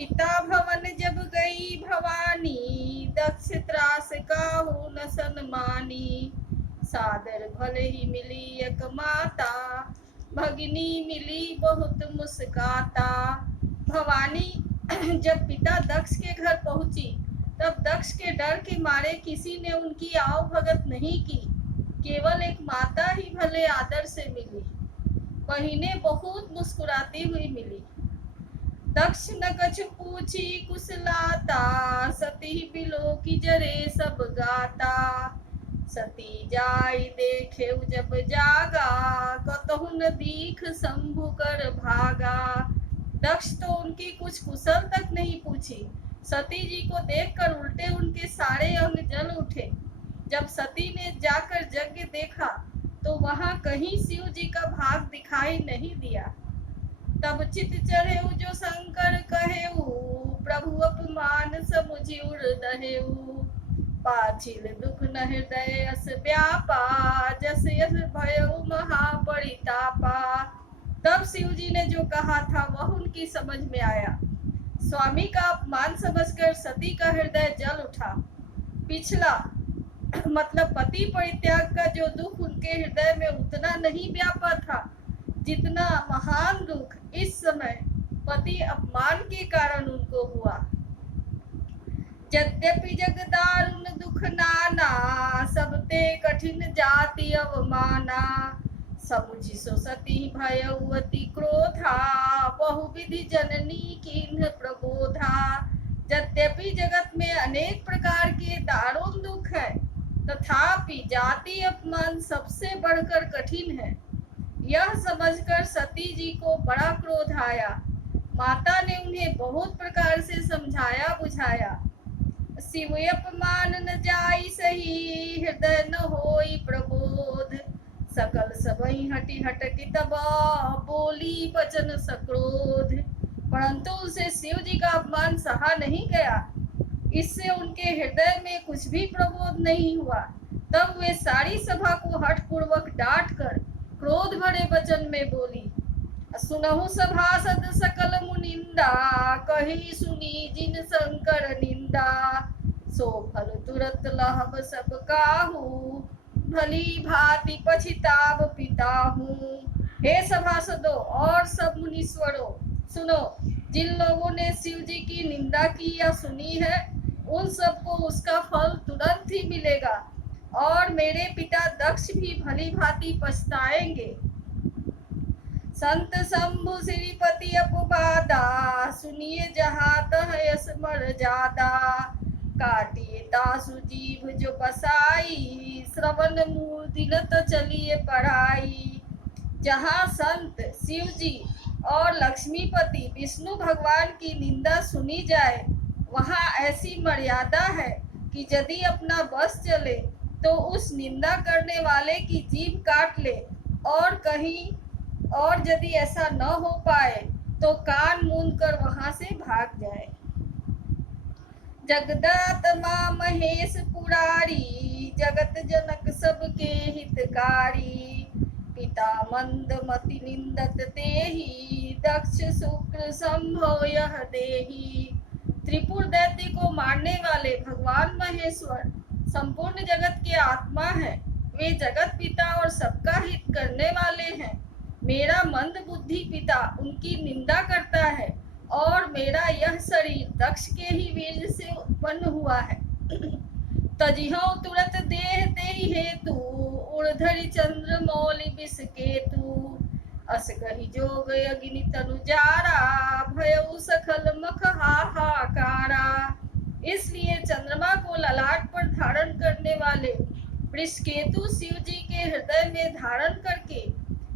पिता भवन जब गई भवानी, दक्ष त्रास काहू न सन्मानी। सादर भले ही मिली एक माता, भगिनी मिली बहुत मुस्काता। भवानी जब पिता दक्ष के घर पहुंची, तब दक्ष के डर के मारे किसी ने उनकी आव भगत नहीं की। केवल एक माता ही भले आदर से मिली, वहीने बहुत मुस्कुराती हुई मिली। दक्ष न कछु पूछी कुशलाता, सती बिलो की जरे सब गाता। सती जाई देखे जब जागा, कतहु न दीख शंभु कर भागा। दक्ष तो उनकी कुछ कुशल तक नहीं पूछी, सती जी को देखकर उल्टे उनके सारे अंग जल उठे। जब सती ने जाकर यज्ञ देखा, तो वहां कहीं शिव जी का भाग दिखाई नहीं दिया। तब चित चढ़ेऊ जो शंकर कहेऊ, प्रभु अपमान समुझि उर दहेऊ। पाछिल दुख न हृदय अस व्यापा, जस यस भयऊ महापरितापा। तब शिव जी ने जो कहा था वह उनकी समझ में आया। स्वामी का अपमान समझकर सती का हृदय जल उठा। पिछला मतलब पति परित्याग का जो दुख उनके हृदय में उतना नहीं व्यापा था, जितना महान दुख इस समय पति अपमान के कारण उनको हुआ। यद्यपि जग दारुण दुख नाना, सबते कठिन जाति अवमाना। समुझि सो सती भयउ अति क्रोधा, बहुविधि जननी कीन्ह प्रबोधा। यद्यपि जगत में अनेक प्रकार के दारुण दुख है, तथापि जाति अपमान सबसे बढ़कर कठिन है। यह समझकर सती जी को बड़ा क्रोध आया। माता ने उन्हें बहुत प्रकार से समझाया बुझाया। शिव अपमान न जाई सही, हृदय न होई प्रबोध। सकल सबई हटी हटकी तब, बोली वचन सक्रोध। परंतु उसे शिव जी का अपमान सहा नहीं गया। इससे उनके हृदय में कुछ भी प्रबोध नहीं हुआ। तब वे सारी सभा को हठपूर्वक डांट कर क्रोध भरे वचन में बोली। सुनहु सभासद सकल मुनिंदा, कही सुनी जिन शंकर निंदा। सो फल तुरत लहब सब काहू, भली भांति पछिताब पिताहू। हे सभासदों और सब मुनीश्वरों, सुनो, जिन लोगों ने शिव जी की निंदा की या सुनी है, उन सबको उसका फल तुरंत ही मिलेगा, और मेरे पिता दक्ष भी भली भांति पछताएंगे। संत शंभु श्रीपति अपवादा, सुनिए जहाँ तह यस मर्यादा। काटिए तासु जीव जो बसाई, श्रवण मूर्तिनत चलिए पढ़ाई। जहाँ संत शिव जी और लक्ष्मीपति विष्णु भगवान की निंदा सुनी जाए, वहाँ ऐसी मर्यादा है कि यदि अपना बस चले तो उस निंदा करने वाले की जीभ काट ले, और यदि ऐसा न हो पाए तो कान मूंद कर वहां से भाग जाए। जगदात्मा महेश पुरारी, जगत जनक सबके हितकारी। पिता मंद मति निंदत तेहि, दक्ष शुक्र संभव यह देहि। त्रिपुर दैत्य को मारने वाले भगवान महेश्वर संपूर्ण जगत के आत्मा है। वे जगत पिता और सबका हित करने वाले हैं। मेरा मंद बुद्धि पिता उनकी निंदा करता है, और मेरा यह शरीर दक्ष के ही वीर्य से उत्पन्न हुआ है। तजिहो तुरत देह देहि हेतु, उर्धरि चंद्र मौलि विष केतु। अस कहि जोग अग्नि तनु जारा, भयउ सखल मख हाहाकारा। इसलिए चंद्रमा को ललाट पर धारण करने वाले वृषकेतु शिव जी के हृदय में धारण करके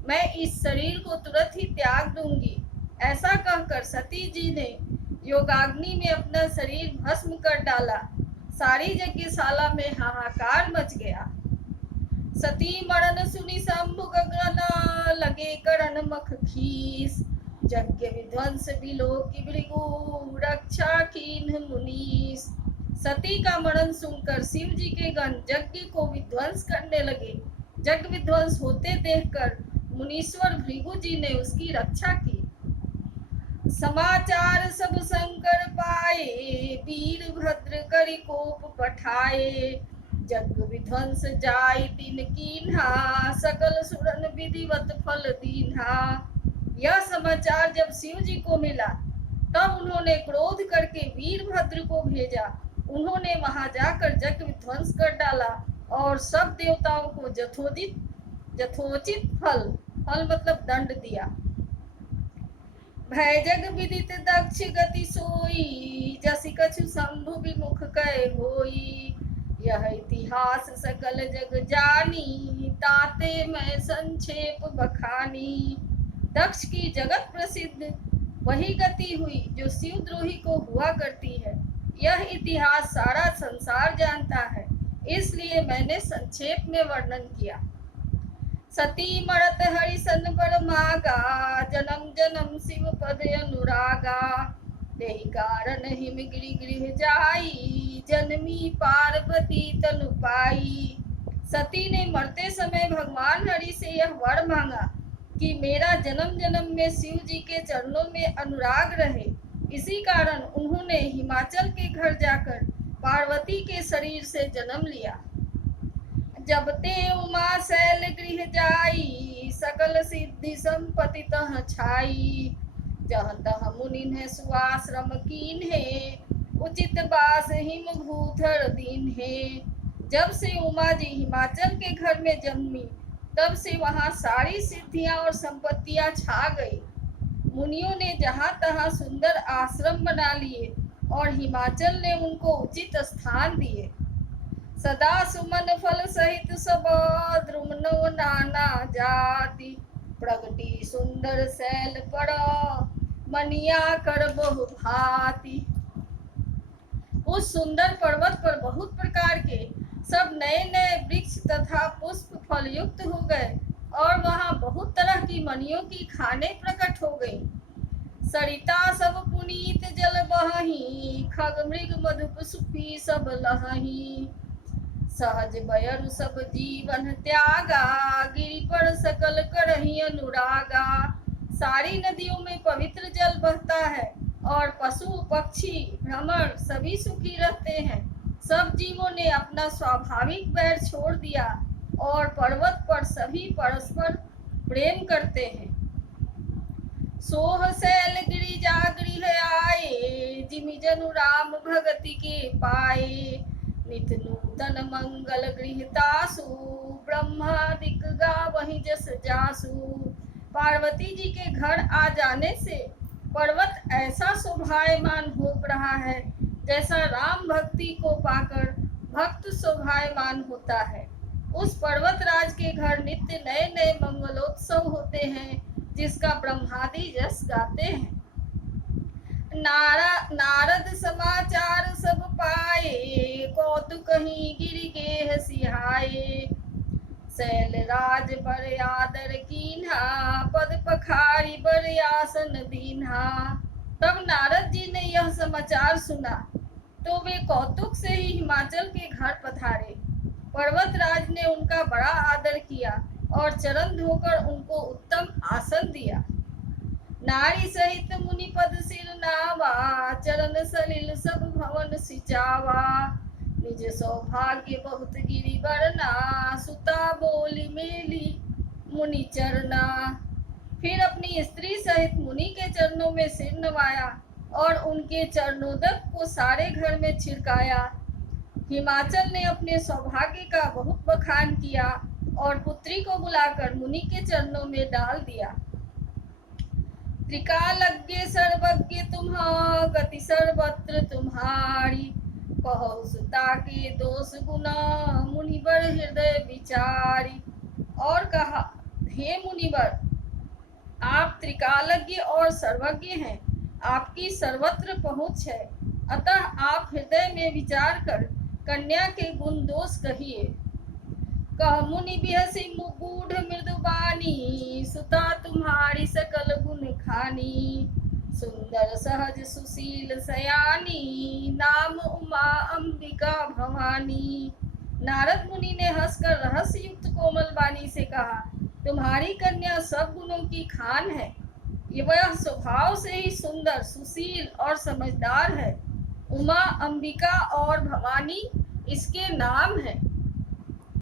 मैं इस शरीर को तुरंत ही त्याग दूंगी। ऐसा कहकर सती जी ने योगाग्नि में अपना शरीर भस्म कर डाला। सारी यज्ञशाला में हाहाकार मच गया। सती मरण सुनि शंभु गगन, लगे करण मख खीस। यज्ञ विध्वंस बिलो की भृगु, रक्षा कीन्ह मुनीस। सती का मरण सुनकर शिव जी के गण यज्ञ को विध्वंस करने लगे। यज्ञ विध्वंस होते देखकर मुनीश्वर भृगु जी ने उसकी रक्षा की। समाचार सब शंकर पाए, वीरभद्र करि कोप पठाए। जग विध्वंस जाय तिन कीन्हा, सकल सुरन विधिवत फल दीन्हा। यह समाचार जब शिव जी को मिला तब उन्होंने क्रोध करके वीरभद्र को भेजा। उन्होंने वहां जाकर जग विध्वंस कर डाला और सब देवताओं को यथोचित फल मतलब दंड दिया। भय जग विदित दक्ष गति सोई, जसि कछु शंभु विमुख कय होई। यह इतिहास सकल जग जानी, ताते मैं संक्षेप बखानी। दक्ष की जगत प्रसिद्ध वही गति हुई जो शिवद्रोही को हुआ करती है। यह इतिहास सारा संसार जानता है, इसलिए मैंने संक्षेप में वर्णन किया। सती मरत हरिसन बर मागा, जन्म जन्म शिव पद अनुरागा। तेहि कारण हिम गिरि गृह जाई, जन्मी पार्वती तनु पाई। सती ने मरते समय भगवान हरि से यह वर मांगा कि मेरा जन्म जन्म में शिव जी के चरणों में अनुराग रहे। इसी कारण उन्होंने हिमाचल के घर जाकर पार्वती के शरीर से जन्म लिया। जब ते उमा शैल गृह जाई, सकल सिद्धि संपत्ति तह छाई। जहाँ तह मुनि सुआश्रम कीन्हे, उचित बास हिम भूधर दीन्हे। जब से उमा जी हिमाचल के घर में जन्मी तब से वहाँ सारी सिद्धियां और संपत्तियां छा गई। मुनियों ने जहाँ तहाँ सुंदर आश्रम बना लिए और हिमाचल ने उनको उचित स्थान दिए। सदा सुमन फल सहित सब, द्रुमनो नाना जाति। प्रगति सुंदर शैल पर, मनिया कर बहु भांति। उस सुंदर पर्वत पर बहुत प्रकार के सब नए नए वृक्ष तथा पुष्प फल युक्त हो गए और वहाँ बहुत तरह की मणियों की खाने प्रकट हो गई। सरिता सब पुनीत जल बहही, खग मृग मधुप सुफी सब लहही। सहज बयरु सब जीवन त्यागा, गिरि पर सकल करही अनुरागा। सारी नदियों में पवित्र जल बहता है और पशु पक्षी भ्रमर सभी सुखी रहते हैं। सब जीवों ने अपना स्वाभाविक बैर छोड़ दिया और पर्वत पर सभी परस्पर प्रेम करते हैं। सोह शैल गिरिजा गृह आए, जिमि जनु राम भगति के पाए। नित नूतन मंगल गृहतासु, ब्रह्मादिक गावहि जस जासु। पार्वती जी के घर आ जाने से पर्वत ऐसा शोभायमान हो रहा है जैसा राम भक्ति को पाकर भक्त शोभायमान होता है। उस पर्वत राज के घर नित्य नए नए मंगलोत्सव होते हैं, जिसका ब्रह्मादि यश गाते हैं। नारद समाचार सब पाए, कौतुक ही गिरि गेह सिहाए। शैल राज बर आदर कीन्हा, पद पखारी बर आसन दीन्हा। तब नारद जी ने यह समाचार सुना तो वे कौतुक से ही हिमाचल के घर पधारे। पर्वतराज ने उनका बड़ा आदर किया और चरण धोकर उनको उत्तम आसन दिया। नारी सहित मुनि पद सिर नावा, चरण सलिल सब भवन सिचावा। निज सौभाग्य बहुत गिरि बरना, सुता बोली मेली मुनि चरना। फिर अपनी स्त्री सहित मुनि के चरणों में सिर नवाया और उनके चरणोदक को सारे घर में छिड़काया। हिमाचल ने अपने सौभाग्य का बहुत बखान किया और पुत्री को बुलाकर मुनि के चरणों में डाल दिया। त्रिकालज्ञ सर्वज्ञ तुम्हा, गति सर्वत्र तुम्हारी। कहु सुता के दोष गुना, मुनिवर हृदय विचारी। और कहा, हे मुनिवर, आप त्रिकालज्ञ और सर्वज्ञ हैं, आपकी सर्वत्र पहुँच है, अतः आप हृदय में विचार कर कन्या के गुण दोष कहिए। कह मुनि बिहसी मुगूढ़ मृदुबानी, सुता तुम्हारी सकल गुण खानी। सुंदर सहज सुशील सयानी, नाम उमा अंबिका भवानी। नारद मुनि ने हंसकर रहस्य युक्त कोमल वाणी से कहा, तुम्हारी कन्या सब गुणों की खान है। ये वह स्वभाव से ही सुंदर, सुशील और समझदार है। उमा, अंबिका और भवानी इसके नाम है।